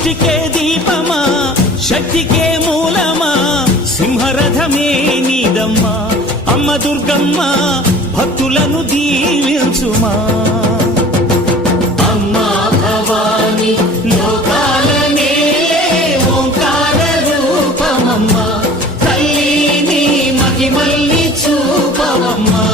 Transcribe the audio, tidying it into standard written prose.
సృష్టికే దీపమా శక్తికే మూలమా సింహరథమే నీదమ్మా అమ్మ దుర్గమ్మ భక్తులను దీవించుమా అమ్మా భవాని లోకాలనే ఓంకార రూపమమ్మ తల్లి నీ మహిమల్ని చూపవమ్మా